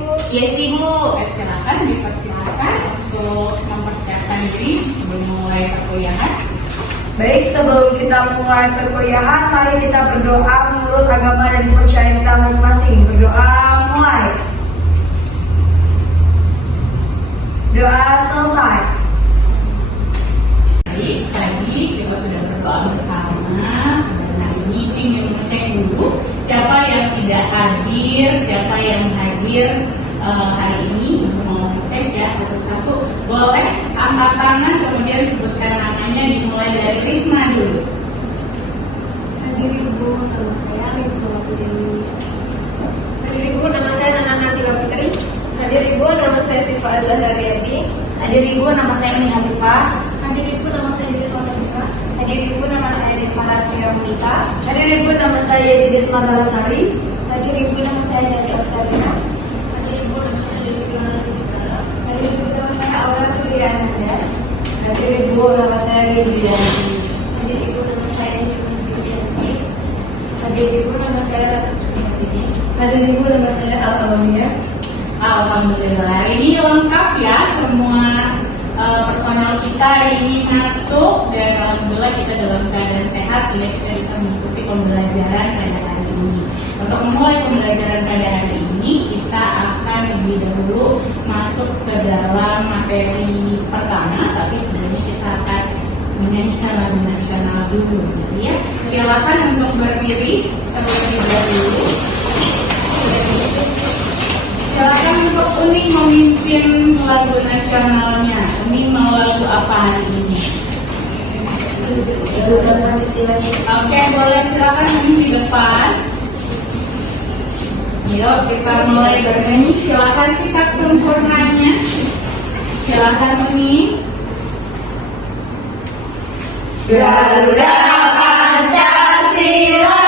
Bu. Yes, Ibu. Silakan dipersilakan untuk mempersiapkan diri sebelum mulai perkuliahan. Baik, sebelum kita mulai perkuliahan, mari kita berdoa menurut agama dan kepercayaan kita masing-masing. Berdoa mulai. Doa selesai. Baik, tadi kita sudah berdoa bersama. Dan hari ini ingin mengecek dulu siapa yang tidak hadir, siapa yang hadir hari ini. Mau ngecek ya satu-satu. Boleh angkat tangan kemudian sebutkan namanya, dimulai dari Risma dulu. Hadir Ibu, nama saya Rizky Dewi. Hadir Ibu, nama saya Nana Natika Putri. Hadir Ibu, nama saya Siva Azhariyadi. Hadir Ibu, nama saya Mini Hafifah. Hadir Ibu, nama saya Diri Salsabisa. Hadir Ibu, nama saya Devara Ciamita. Hadir Ibu, nama saya Yesidis Matalasari. Hadir Ibu, nama saya Dari Oktaviana. Hadir Ibu, nama saya Dewi Fiona Citra. Hadir Ibu, nama saya Aura Fitriananda. Hadir Ibu, nama saya Ridhiyani. Hadir Ibu, nama saya Yuni Fitrianti. Hadir Ibu, nama saya Hadir Ibu, nama saya Al-Alamiah. Alhamdulillah, hari ini lengkap ya semua personal kita hari ini masuk dan alhamdulillah kita dalam keadaan sehat sehingga kita bisa mengikuti pembelajaran pada hari ini. Untuk memulai pembelajaran pada hari ini kita akan lebih dahulu masuk ke dalam materi pertama, tapi sebelumnya kita akan menyanyikan lagu nasional dulu, gitu ya. Silakan untuk berdiri terlebih dahulu. Silakan untuk Uni memimpin lagu nasionalnya. Uni mau lagu apa hari ini? Oke, boleh silakan Uni di depan. Yuk kita mulai bernyanyi. Silakan sikap sempurnanya. Silakan Uni. Garuda Pancasila,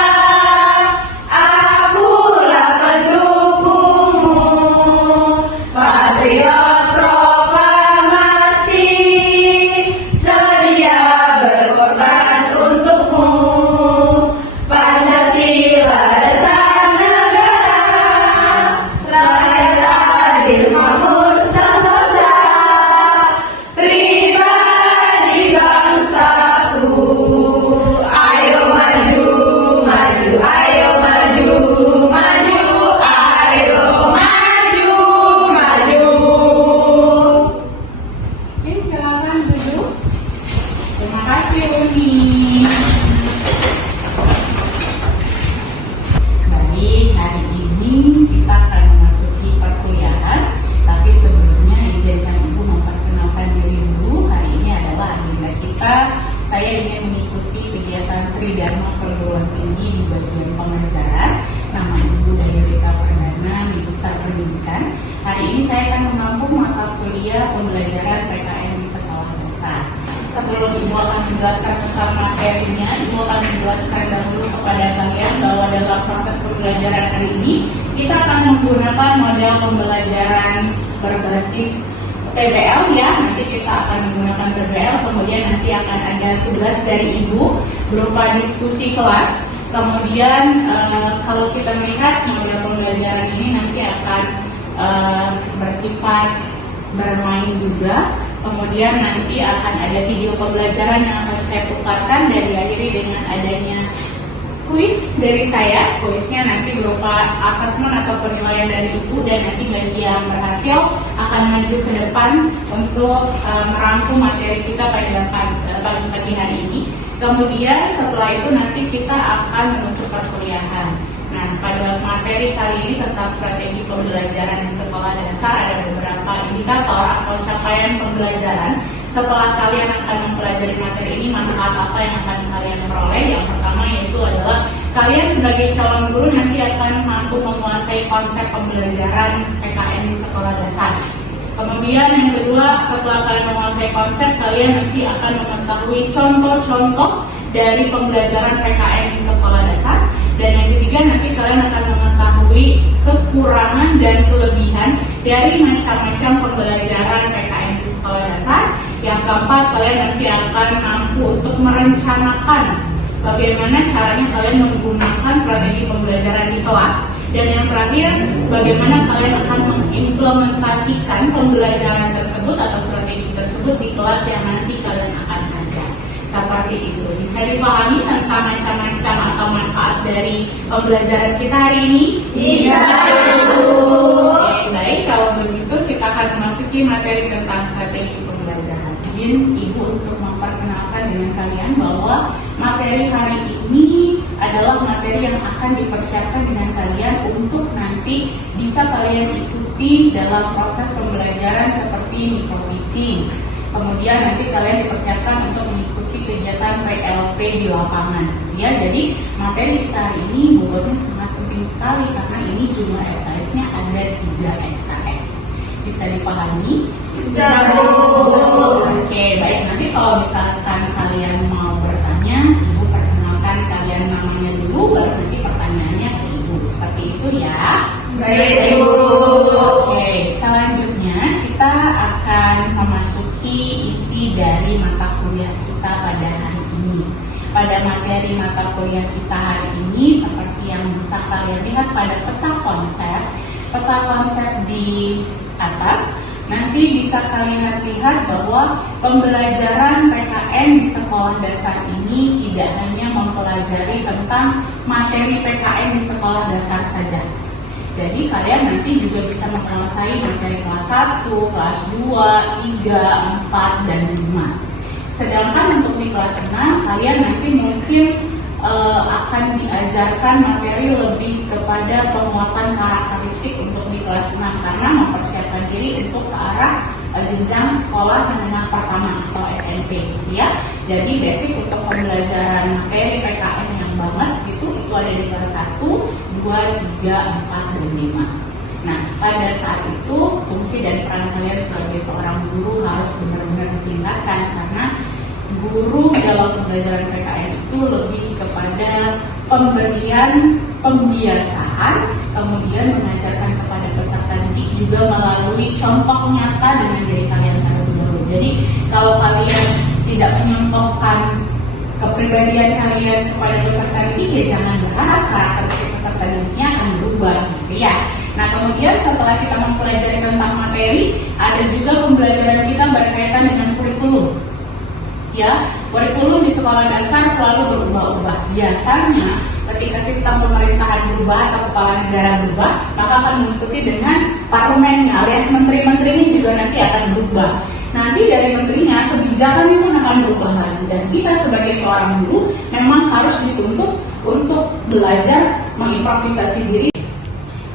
akulah pendukungmu, patriot proklamasi, sedia berkorban untukmu. Pancasila dasar negara, rakyat adil makmur sentosa, pribadi bangsaku. Ayo maju, maju, ayo maju, maju, ayo maju, maju. Oke, silakan duduk. Terima kasih Uni. Baik, hari ini kita akan memasuki perkuliahan. Tapi sebelumnya izinkan Ibu memperkenalkan diri dulu. Hari ini adalah agenda kita. Saya ingin mengikuti kegiatan Tridharma Perguruan Tinggi di bagian pengajaran. Nama Ibu Dayarita Perdana, Besar Pendidikan. Hari ini saya akan menampung mata kuliah pembelajaran PKN di sekolah dasar. Sebelum Ibu akan menjelaskan besar materinya, Ibu akan menjelaskan dahulu kepada kalian bahwa dalam proses pembelajaran hari ini kita akan menggunakan model pembelajaran berbasis PBL ya. Nanti kita akan menggunakan PBL, kemudian nanti akan ada tugas dari Ibu berupa diskusi kelas. Kemudian kalau kita melihat model pembelajaran ini nanti akan bersifat bermain juga. Kemudian nanti akan ada video pembelajaran yang akan saya putarkan dan diakhiri dengan adanya kuis dari saya. Kuisnya nanti berupa asesmen atau penilaian dari Ibu, dan nanti bagi yang berhasil akan maju ke depan untuk merangkum materi kita pada pagi hari ini. Kemudian setelah itu nanti kita akan menutup perkuliahan. Nah, pada materi kali ini tentang strategi pembelajaran di sekolah dasar ada beberapa indikator atau capaian pembelajaran. Setelah kalian akan mempelajari materi ini, manfaat apa yang akan kalian peroleh? Yang pertama yaitu adalah kalian sebagai calon guru nanti akan mampu menguasai konsep pembelajaran PKN di sekolah dasar. Kemudian yang kedua, setelah kalian menguasai konsep, kalian nanti akan mengetahui contoh-contoh dari pembelajaran PKN di sekolah dasar. Dan yang ketiga, nanti kalian akan mengetahui kekurangan dan kelebihan dari macam-macam pembelajaran PKN di sekolah dasar. Yang keempat, kalian nanti akan mampu untuk merencanakan bagaimana caranya kalian menggunakan strategi pembelajaran di kelas Dan yang terakhir, bagaimana kalian akan mengimplementasikan pembelajaran tersebut atau strategi tersebut di kelas yang nanti kalian akan ajar. Seperti itu. Bisa dipahami tentang macam-macam atau manfaat dari pembelajaran kita hari ini? Bisa. Oke, baik. Kalau begitu kita akan memasuki materi tentang strategi pembelajaran. Izin Ibu untuk memperkenalkan dengan kalian bahwa materi hari ini adalah materi yang akan dipersiapkan dengan kalian untuk nanti bisa kalian ikuti dalam proses pembelajaran seperti micro teaching. Kemudian nanti kalian dipersiapkan untuk mengikuti kegiatan PLP di lapangan. Ya, jadi materi kita hari ini bobotnya sangat penting sekali karena ini jumlah SKS-nya ada 3 SKS. Bisa dipahami? Bisa, Bu. Oke, baik. Nanti kalau misalkan kalian mau bertanya, Ibu perkenalkan kalian namanya dulu, baru nanti pertanyaannya ke Ibu. Seperti itu ya. Baik, Bu. Oke, selanjutnya kita akan memasuki inti dari mata kuliah kita pada hari ini. Pada materi mata kuliah kita hari ini, seperti yang bisa kalian lihat pada peta konsep di atas, nanti bisa kalian lihat bahwa pembelajaran PKN di sekolah dasar ini tidak hanya mempelajari tentang materi PKN di sekolah dasar saja. Jadi kalian nanti juga bisa menguasai materi kelas 1, kelas 2, 3, 4, dan 5. Sedangkan untuk di kelas 6, kalian nanti mungkin akan diajarkan materi lebih kepada penguatan karakteristik untuk di kelas 6 karena mempersiapkan diri untuk ke arah jenjang sekolah menengah pertama atau SMP ya. Jadi basic untuk pembelajaran materi PKN yang banget itu ada di kelas 1, 2, 3, 4, dan 5. Nah, pada saat itu fungsi dan peran kalian sebagai seorang guru harus benar-benar ditingkatkan karena guru dalam pembelajaran PKN itu lebih kepada pemberian pembiasaan, kemudian mengajarkan kepada peserta didik juga melalui contoh nyata dengan diri kalian terlebih dahulu. Jadi kalau kalian tidak mencontohkan kepribadian kalian kepada peserta didik, ya jangan berharap karakteristik peserta didiknya akan berubah, gitu ya. Nah, kemudian setelah kita mempelajari tentang materi, ada juga pembelajaran kita berkaitan dengan kurikulum. Ya, kurikulum di sekolah dasar selalu berubah-ubah. Biasanya ketika sistem pemerintahan berubah atau kepala negara berubah, maka akan mengikuti dengan parlemennya alias menteri-menterinya juga nanti akan berubah. Nanti dari menterinya kebijakannya pun akan berubah lagi. Dan kita sebagai seorang guru memang harus dituntut untuk belajar mengimprovisasi diri.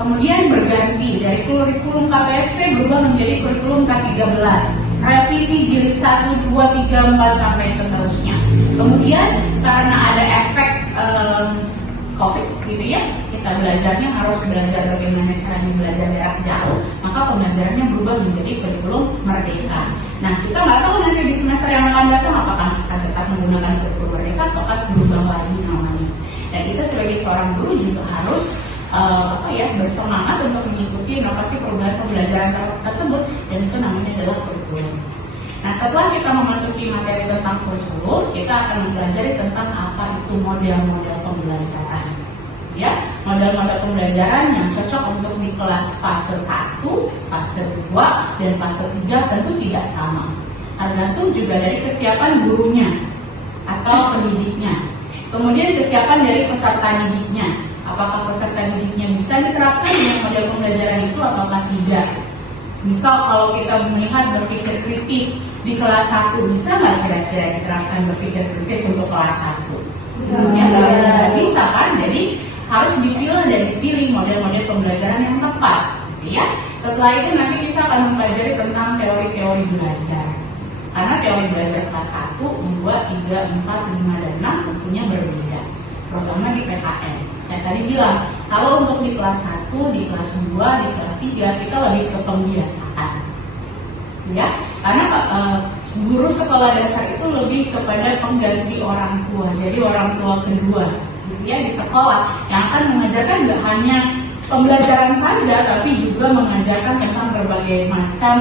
Kemudian berganti dari kurikulum KPSP berubah menjadi kurikulum K13. Revisi jilid 1, 2, 3, 4 sampai seterusnya. Kemudian karena ada efek COVID gitu ya, kita belajarnya harus belajar bagaimana caranya belajar jarak jauh, maka pembelajarannya berubah menjadi kurikulum merdeka. Nah, kita nggak tahu nanti di semester yang akan datang apakah akan tetap menggunakan kurikulum merdeka atau akan berubah lagi namanya. Dan kita sebagai seorang guru juga harus bersemangat untuk mengikuti inovasi perubahan pembelajaran tersebut, dan itu namanya adalah kurikulum. Nah, setelah kita memasuki materi tentang kurikulum, kita akan mempelajari tentang apa itu model-model pembelajaran. Ya, model-model pembelajaran yang cocok untuk di kelas fase 1, fase 2, dan fase 3 tentu tidak sama. Tergantung juga dari kesiapan gurunya atau pendidiknya. Kemudian kesiapan dari peserta didiknya. Apakah peserta didiknya bisa diterapkan dengan model pembelajaran itu ataukah tidak? Misal kalau kita melihat berpikir kritis di kelas 1, bisa nggak kira-kira diterapkan berpikir kritis untuk kelas 1? Ya, nggak bisa kan? Jadi harus dipilih dan dipilih model-model pembelajaran yang tepat. Ya. Setelah itu nanti kita akan mempelajari tentang teori-teori belajar. Karena teori belajar kelas 1, 2, 3, 4, 5, dan 6 tentunya berbeda. Terutama di PKN. Saya tadi bilang, kalau untuk di kelas 1, di kelas 2, di kelas 3, kita lebih ke pembiasaan. Ya, karena guru sekolah dasar itu lebih kepada pengganti orang tua. Jadi orang tua kedua ya di sekolah yang akan mengajarkan nggak hanya pembelajaran saja, tapi juga mengajarkan tentang berbagai macam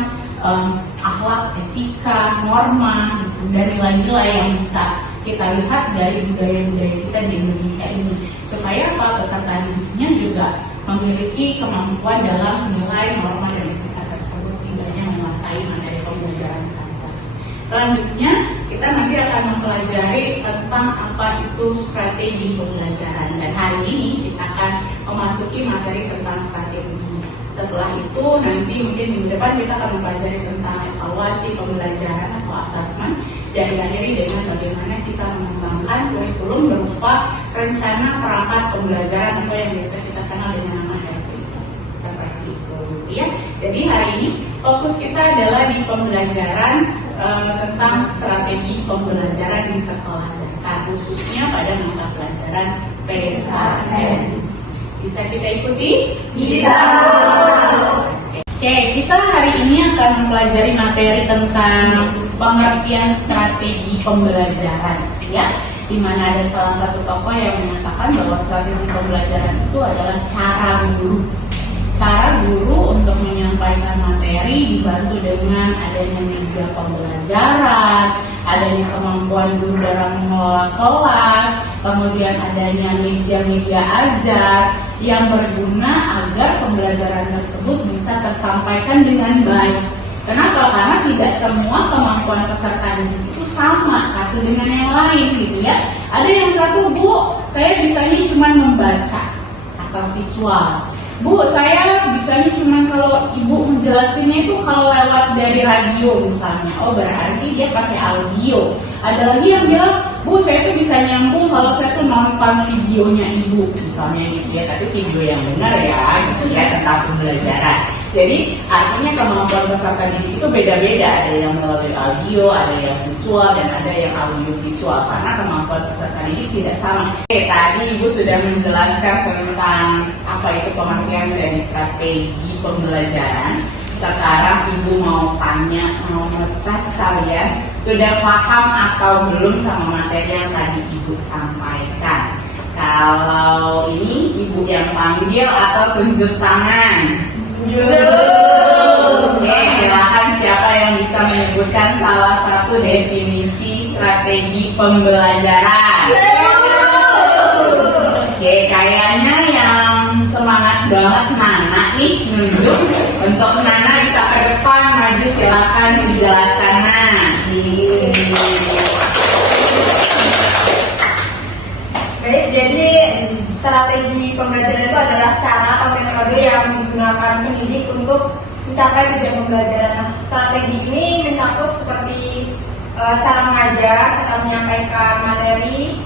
akhlak, etika, norma, dan nilai-nilai yang bisa kita lihat dari budaya-budaya kita di Indonesia ini, supaya peserta didiknya juga memiliki kemampuan dalam menilai norma dan etika tersebut, tidak hanya menguasai materi pembelajaran saja. Selanjutnya, kita nanti akan mempelajari tentang apa itu strategi pembelajaran, dan hari ini kita akan memasuki materi tentang strategi. Setelah itu nanti mungkin minggu depan kita akan mempelajari tentang evaluasi pembelajaran atau assessment, dan diakhiri dengan bagaimana kita mengembangkan kurikulum berupa rencana perangkat pembelajaran atau yang biasa kita kenal dengan nama RPP. Seperti itu ya. Jadi hari ini fokus kita adalah di pembelajaran tentang strategi pembelajaran di sekolah dasar, khususnya pada mata pelajaran PKN. Bisa kita ikuti? Bisa. Oke, kita hari ini akan mempelajari materi tentang pengertian strategi pembelajaran, ya. Di mana ada salah satu tokoh yang menyatakan bahwa strategi pembelajaran itu adalah cara guru untuk menyampaikan materi dibantu dengan adanya media pembelajaran, adanya kemampuan guru dalam mengelola kelas, kemudian adanya media-media ajar yang berguna agar pembelajaran tersebut bisa tersampaikan dengan baik. Kenapa? Karena tidak semua kemampuan peserta didik itu sama satu dengan yang lain gitu ya. Ada yang satu, Bu, saya bisanya cuma membaca atau visual. Bu, saya bisanya cuma kalau ibu menjelasinnya itu kalau lewat dari radio misalnya. Oh, berarti dia pakai audio. Ada lagi yang bilang, Bu, saya tuh bisa nyambung kalau saya tuh nonton videonya ibu misalnya gitu ya. Tapi video yang benar ya, gitu ya, tentang pembelajaran. Jadi artinya kemampuan peserta didik itu beda-beda. Ada yang melalui audio, ada yang visual, dan ada yang audio visual. Karena kemampuan peserta didik tidak sama. Oke, tadi Ibu sudah menjelaskan tentang apa itu pengertian dari strategi pembelajaran. Sekarang Ibu mau tanya, mau ngetes kalian, sudah paham atau belum sama materi yang tadi Ibu sampaikan? Kalau ini Ibu yang panggil atau tunjuk tangan? Oke, silakan siapa yang bisa menyebutkan salah satu definisi strategi pembelajaran? Oke, kayaknya yang semangat banget Nana nih nunjuk. Untuk Nana bisa ke depan, maju silakan dijelaskan Nana. Baik, jadi strategi pembelajaran itu adalah cara atau metode yang digunakan pendidik untuk mencapai tujuan pembelajaran. Nah, strategi ini mencakup seperti cara mengajar, cara menyampaikan materi,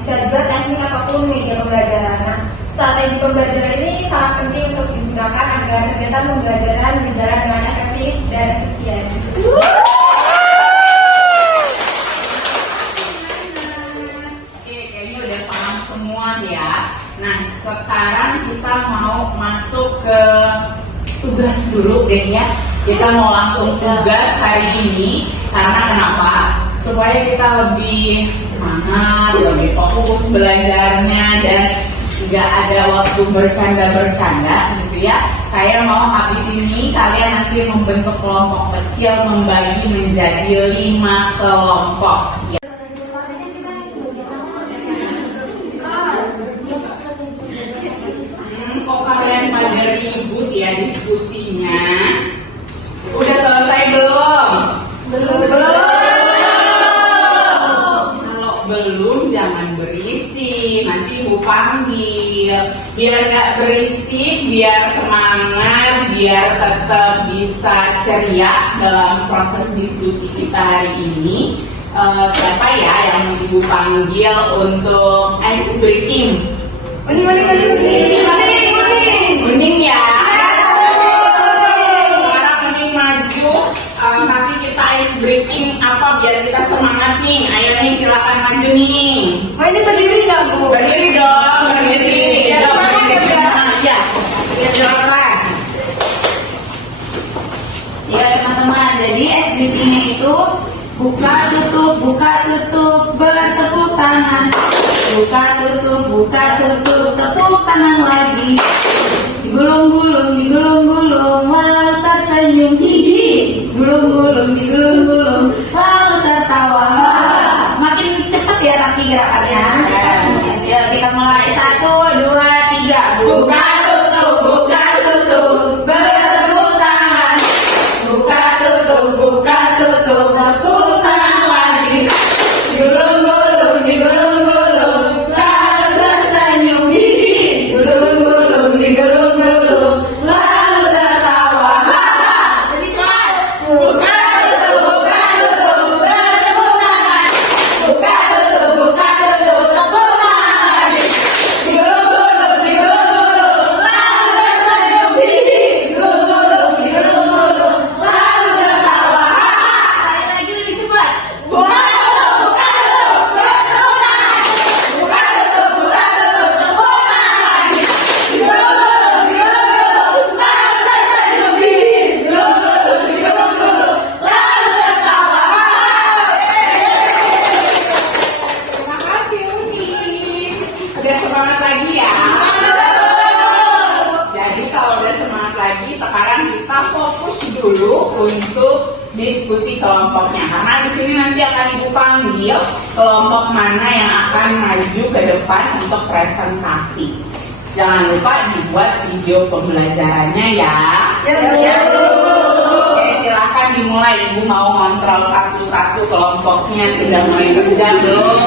bisa juga teknik ataupun media pembelajaran. Nah, strategi pembelajaran ini sangat penting untuk digunakan agar kegiatan pembelajaran berjalan dengan efektif dan efisien. Ya, nah sekarang kita mau masuk ke tugas dulu deh ya. Kita mau langsung tugas hari ini. Karena kenapa? Supaya kita lebih semangat, lebih fokus belajarnya, dan nggak ada waktu bercanda-bercanda gitu ya. Saya mau habis ini kalian nanti membentuk kelompok kecil, membagi menjadi 5 kelompok ya. Kok kalian pada ribut ya diskusinya? Udah selesai belum? Kalau belum jangan berisik, nanti Ibu panggil. Biar gak berisik, biar semangat, biar tetap bisa ceria dalam proses diskusi kita hari ini. Siapa ya yang mau Ibu panggil untuk ice breaking? Mending ya. Sekarang mending maju, kasih kita ice breaking apa biar kita semangat nih. Ayo nih silakan maju nih. Oh, ini berdiri nggak, Bu? Berdiri dong, berdiri. Ya, silakan. Ya teman-teman, jadi SBT-nya itu buka tutup bertepuk tangan. Buka tutup tepuk tangan lagi. Digulung-gulung lalu tersenyum gigi. Digulung-gulung lalu tertawa. Makin cepat ya tapi gerakannya. Ya kita mulai 1, 2, 3. Buka tutup sekarang kita fokus dulu untuk diskusi kelompoknya, karena di sini nanti akan Ibu panggil kelompok mana yang akan maju ke depan untuk presentasi. Jangan lupa dibuat video pembelajarannya ya. Oke, silakan dimulai. Ibu mau ngontrol satu-satu kelompoknya sudah mulai kerja belum?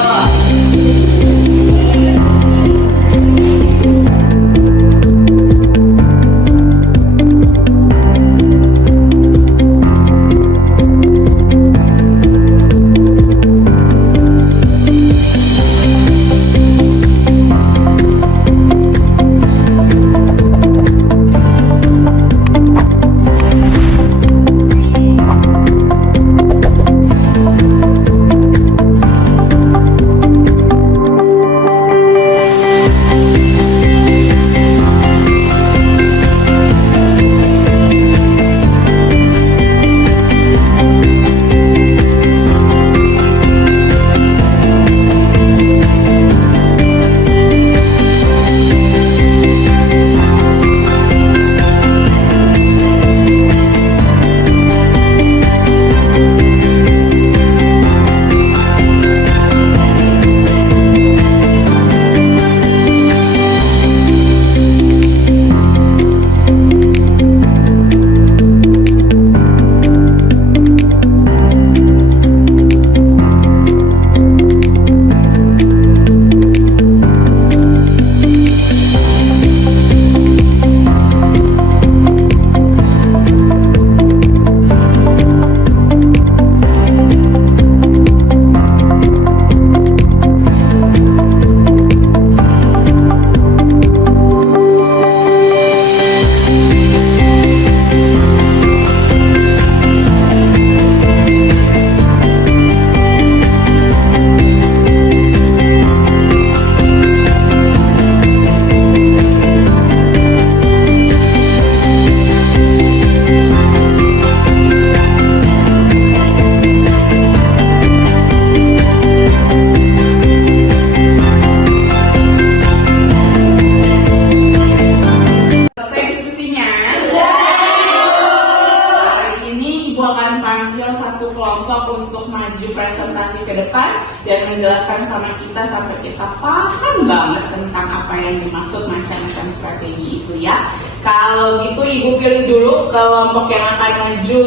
Presentasi ke depan dan menjelaskan sama kita sampai kita paham banget tentang apa yang dimaksud macam-macam strategi itu ya. Kalau gitu Ibu pilih dulu kelompok yang akan maju.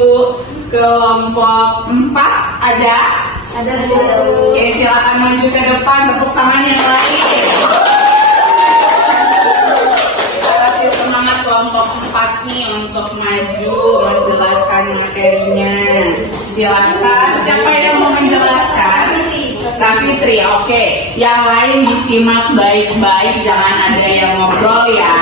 Kelompok 4 ada? Ada. Oke, silakan maju ke depan, tepuk tangan yang lain. Kita kasih semangat kelompok 4 nih untuk maju menjelaskan materinya. Silakan, siapa yang mau menjelaskan? Kak Fitri, oke. Yang lain disimak baik-baik, jangan ada yang ngobrol ya.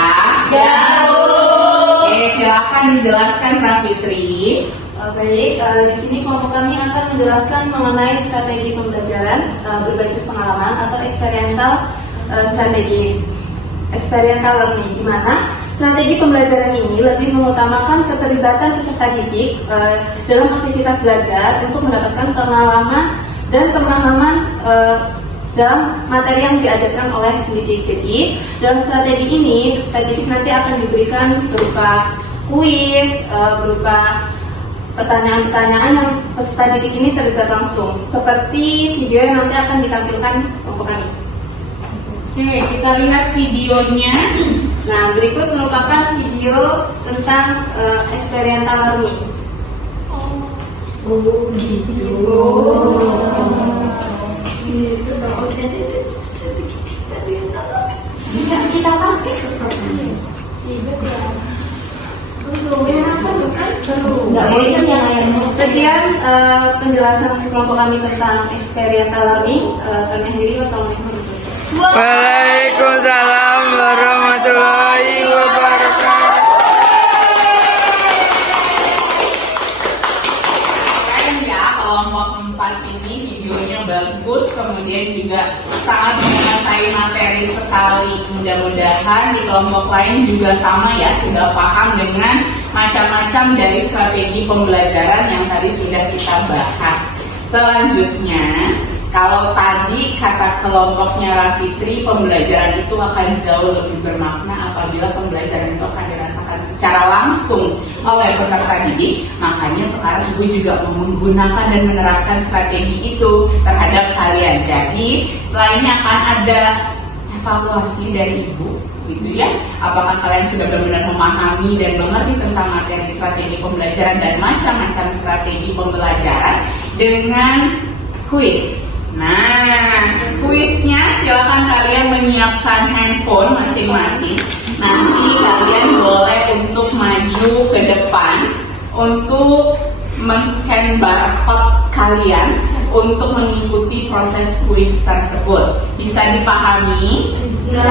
Oke, silakan dijelaskan Kak Fitri. Baik, di sini kelompok kami akan menjelaskan mengenai strategi pembelajaran berbasis pengalaman atau experiential learning, di mana strategi pembelajaran ini lebih mengutamakan keterlibatan peserta didik dalam aktivitas belajar untuk mendapatkan pengalaman dan pemahaman dalam materi yang diajarkan oleh pendidik. Jadi, dalam strategi ini peserta didik nanti akan diberikan berupa kuis, berupa pertanyaan-pertanyaan yang peserta didik ini terlibat langsung, seperti video yang nanti akan ditampilkan kelompok kami. Oke, kita lihat videonya. Nah, berikut merupakan video tentang experiential learning. Oh, gitu. Gitu dong. Bisa kita pakai. Ribet ya. Nggak bosan ya kayaknya. Sekian penjelasan kelompok kami tentang experiential learning. Kami akhiri. Wassalamualaikum Waalaikumsalam warahmatullahi wabarakatuh. Keren ya, kelompok 4 ini videonya bagus, kemudian juga sangat menguasai materi sekali. Mudah-mudahan di kelompok lain juga sama ya, sudah paham dengan macam-macam dari strategi pembelajaran yang tadi sudah kita bahas. Selanjutnya, kalau tadi kata kelompoknya Rafitri, pembelajaran itu akan jauh lebih bermakna apabila pembelajaran itu akan dirasakan secara langsung oleh peserta didik. Makanya sekarang Ibu juga menggunakan dan menerapkan strategi itu terhadap kalian. Jadi setelah ini akan ada evaluasi dari Ibu, gitu ya. Apakah kalian sudah benar-benar memahami dan mengerti tentang materi strategi pembelajaran dan macam-macam strategi pembelajaran dengan kuis. Nah, kuisnya silakan kalian menyiapkan handphone masing-masing. Nanti kalian boleh untuk maju ke depan untuk men-scan barcode kalian untuk mengikuti proses kuis tersebut. Bisa dipahami? Bisa.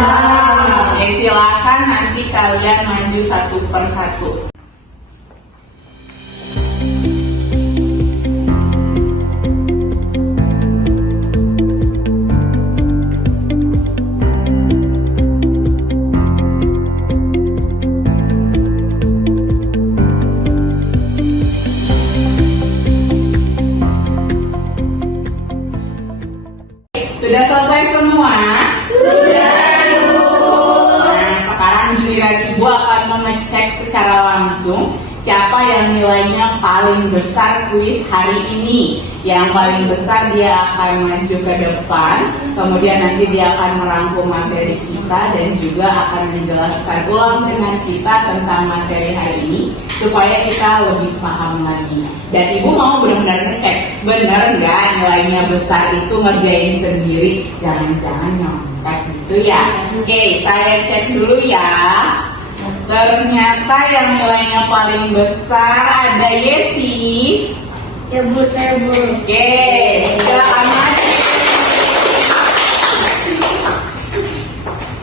Oke, silakan nanti kalian maju satu persatu. Sudah selesai semua? Sudah. Nah, sekarang giliran Ibu akan mengecek secara langsung siapa yang nilainya paling besar kuis hari ini. Yang paling besar dia akan maju ke depan, kemudian nanti dia akan merangkum materi kita dan juga akan menjelaskan ulang dengan kita tentang materi hari ini supaya kita lebih paham lagi. Dan Ibu mau benar-benar ngecek benar nggak nilainya besar itu ngerjain sendiri, jangan-jangan nyontek gitu ya. Oke, saya cek dulu ya. Ternyata yang nilainya paling besar ada Yesi. Ya Bu, saya Bu. Oke, silakan maju.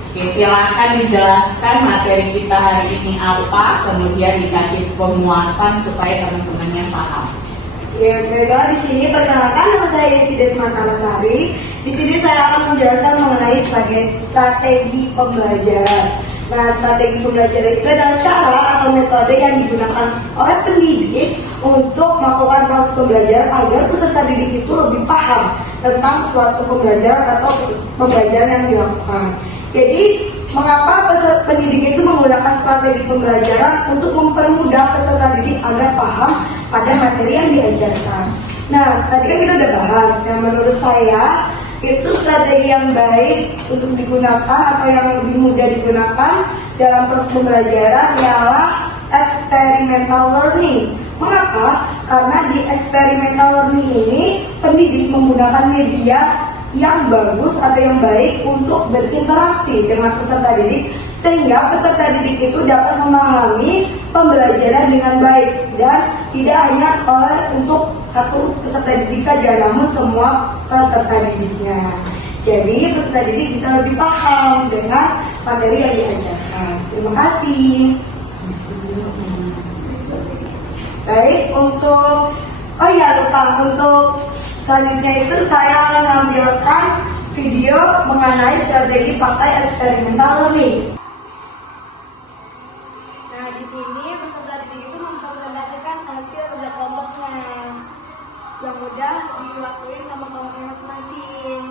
Oke, silakan dijelaskan materi kita hari ini apa, kemudian dikasih penguatan supaya teman-temannya paham. Ya, baiklah, di sini perkenalkan, nama saya Yesi Desmatalasari. Di sini saya akan menjelaskan mengenai sebagai strategi pembelajaran. Nah, strategi pembelajaran itu adalah cara atau metode yang digunakan oleh pendidik untuk melakukan proses pembelajaran agar peserta didik itu lebih paham tentang suatu pembelajaran atau pembelajaran yang dilakukan. Jadi, mengapa peserta pendidik itu menggunakan strategi pembelajaran untuk mempermudah peserta didik agar paham pada materi yang diajarkan. Nah, tadi kan kita udah bahas, yang menurut saya itu strategi yang baik untuk digunakan atau yang lebih mudah digunakan dalam proses pembelajaran ialah experimental learning. Mengapa? Karena di experimental learning ini pendidik menggunakan media yang bagus atau yang baik untuk berinteraksi dengan peserta didik sehingga peserta didik itu dapat memahami pembelajaran dengan baik dan tidak hanya oleh untuk satu peserta didik saja, namun semua peserta didiknya. Jadi peserta didik bisa lebih paham dengan materi yang diajarkan. Terima kasih. Baik, untuk selanjutnya itu saya menampilkan video mengenai strategi pakai experimental learning. Nah, di sini peserta didik itu mempresentasikan hasil kerja kelompoknya yang mudah dilakuin sama kelompoknya masing-masing.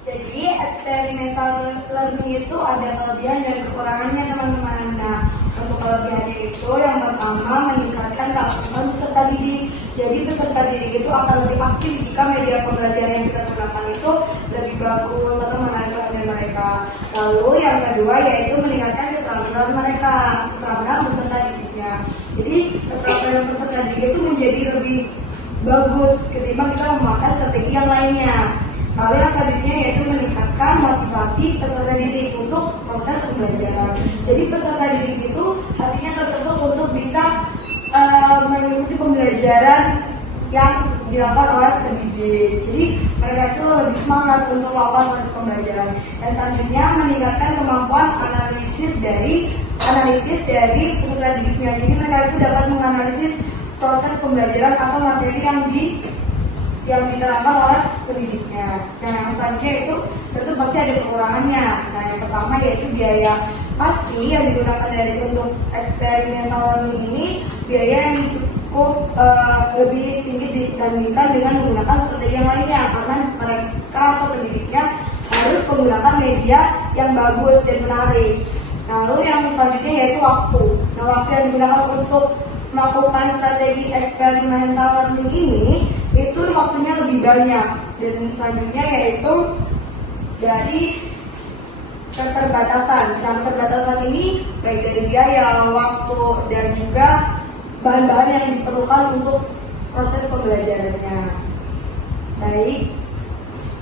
Jadi experimental learning itu ada kelebihan dan kekurangannya, teman-teman. Nah, untuk kelebihannya itu yang pertama meningkatkan keaktifan peserta didik. Jadi peserta didik itu akan lebih aktif jika media pembelajaran yang kita gunakan itu lebih bagus atau menarik perhatian mereka. Lalu yang kedua yaitu meningkatkan keterampilan mereka, keterampilan peserta didiknya. Jadi keterampilan peserta didik itu menjadi lebih bagus ketimbang kita memakai strategi yang lainnya. Lalu yang selanjutnya yaitu meningkatkan motivasi peserta didik untuk proses pembelajaran. Jadi peserta didik itu hatinya terbentuk untuk bisa mengikuti pembelajaran yang dilakukan oleh pendidik. Jadi mereka itu lebih semangat untuk melakukan proses pembelajaran. Dan selanjutnya meningkatkan kemampuan analitis dari peserta didiknya. Jadi mereka itu dapat menganalisis proses pembelajaran atau materi yang diterapkan oleh pendidiknya. Nah, yang selanjutnya itu tentu pasti ada kekurangannya. Nah, yang pertama yaitu biaya. Pasti yang digunakan dari untuk eksperimental learning ini biaya yang cukup lebih tinggi dibandingkan dengan menggunakan strategi yang lainnya, karena mereka atau pendidiknya harus menggunakan media yang bagus dan menarik. Lalu yang selanjutnya yaitu waktu. Nah, waktu yang digunakan untuk melakukan strategi eksperimental learning ini itu waktunya lebih banyak. Dan selanjutnya yaitu dari keterbatasan. Nah, keterbatasan ini baik dari biaya, waktu, dan juga bahan-bahan yang diperlukan untuk proses pembelajarannya. Baik,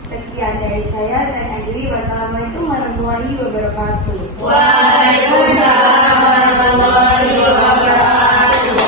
sekian dari saya akhiri. Wassalamualaikum warahmatullahi wabarakatuh. Waalaikumsalam warahmatullahi wabarakatuh.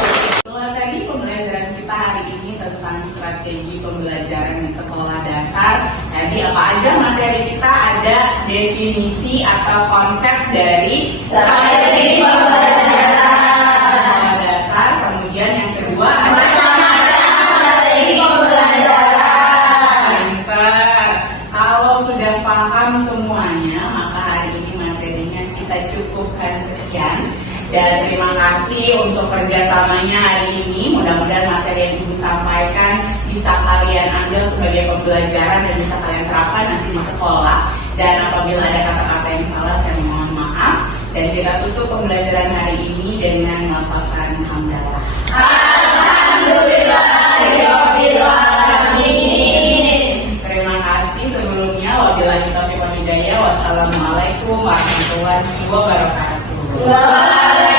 Itulah tadi pembelajaran kita hari ini tentang strategi pembelajaran di sekolah dasar. Jadi apa aja materi kita? Ada definisi atau konsep dari Strategi pembelajaran. sekolah dasar. Kemudian yang kedua ada Strategi pembelajaran. pinter. Kalau sudah paham semuanya, maka hari ini materinya kita cukupkan sekian. Dan terima kasih untuk kerjasamanya hari ini. Mudah-mudahan materi yang Ibu sampaikan bisa kalian ambil sebagai pembelajaran dan bisa kalian terapkan nanti di sekolah. Dan apabila ada kata-kata yang salah, saya mohon maaf. Dan kita tutup pembelajaran hari ini dengan melafalkan hamdalah. Alhamdulillahirobbilalamin. Terima kasih sebelumnya. Wabillahi taufiq wal hidayah. Wassalamualaikum warahmatullahi wabarakatuh. Waalaikumsalam.